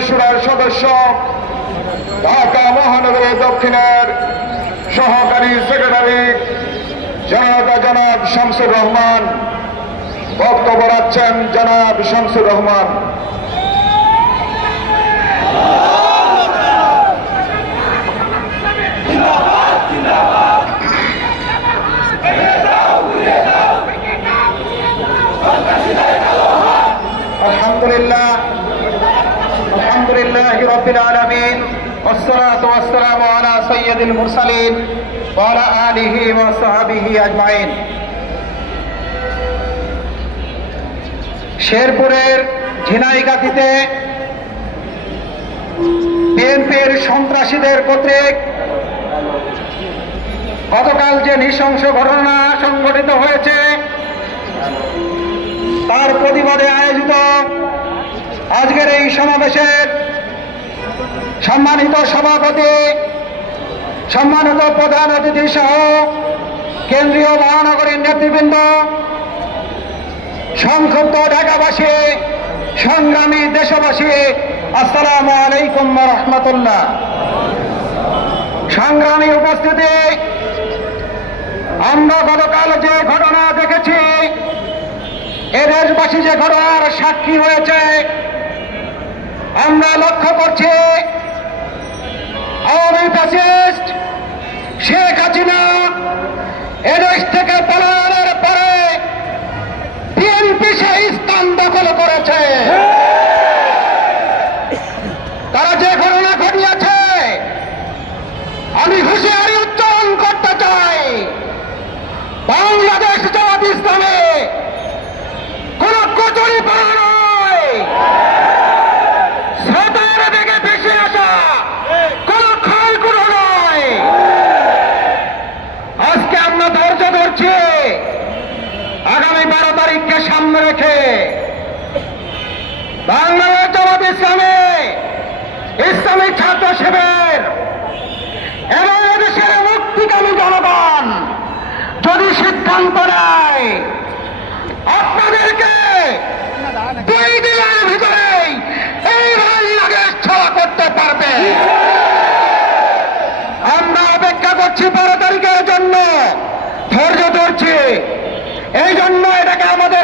শুরার সদস্য, ঢাকা মহানগর দক্ষিণের সহকারী সেক্রেটারি জনতা জনাব শামসুর রহমান। বক্তব্য রাখছেন জনাব শামসুর রহমান। রবিল আলমিন ওসলাতাম আলা মুরসালিন আলিহি ওয়া আজমাইন। শেরপুরের ঝিনাইগাতিতে বিএনপির সন্ত্রাসীদের কর্তৃক গতকাল যে নৃশংস ঘটনা সংঘটিত হয়েছে, তার প্রতিবাদে আয়োজিত আজকের এই সমাবেশের সম্মানিত সভাপতি, সম্মানিত প্রধান অতিথি সহ কেন্দ্রীয় মহানগরীর নেতৃবৃন্দ, সংক্ষুব্ধ ঢাকাবাসী, সংগ্রামী দেশবাসী, আসসালামু আলাইকুম রহমতুল্লাহ। সংগ্রামী উপস্থিতি, আমরা গতকাল যে ঘটনা দেখেছি, এ দেশবাসী যে ঘটনার সাক্ষী হয়েছে, আমরা লক্ষ্য করছি আওয়ামী ফ্যাসিস্ট শেখ হাসিনা এদেশ থেকে পলায়নের পরে বিএনপি সেই স্থান দখল করেছে। তারা যে ঘটনা ঘটিয়েছে, আমি হুঁশিয়ারি উচ্চারণ করতে চাই। বাংলাদেশ জামাত ইসলামে কোন কচুরি পাড়া নয় স্রোতের বেগে ভেসে আসা কোন খালগুলো নয় আজকে আমরা ধৈর্য ধরছি আগামী বারো তারিখকে সামনে রেখে। বাংলাদেশ জামাত ইসলামে, ইসলামী ছাত্র শিবির এবং এদেশের মুক্তিকামী জনগণ যদি সিদ্ধান্ত নেয়, আপনাদেরকে দুই দিনের ভিতরেই এই বাংলাদেশ ছাড়া করতে পারবে। আমরা অপেক্ষা করছি বারো তারিখের জন্য, ধৈর্য ধরছি। এই জন্য এটাকে আমাদের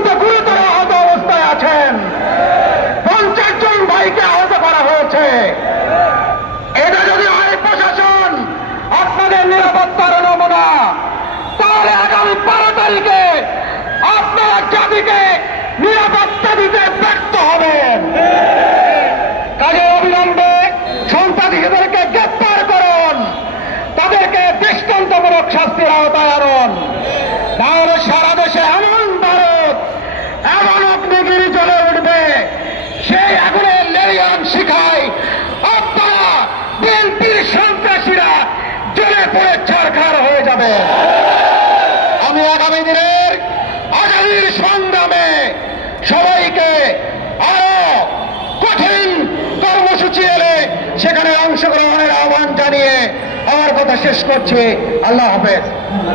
দৃষ্টান্তমূলক শাস্তির আওতায় আনুন। তাহলে সারা দেশে এমন ভারত, এমন অগ্নিগিরি জ্বলে উঠবে, সেই আগুনের লেরিয়ান শিখায়, আপনারা বিএনপির সন্ত্রাসীরা জ্বলে পড়ে ছাড়খার হয়ে যাবে। আমি আগামী দিনের আগামীর সংগ্রামে সবাইকে সেখানে অংশগ্রহণের আহ্বান জানিয়ে আমার কথা শেষ করছি। আল্লাহ হাফেজ।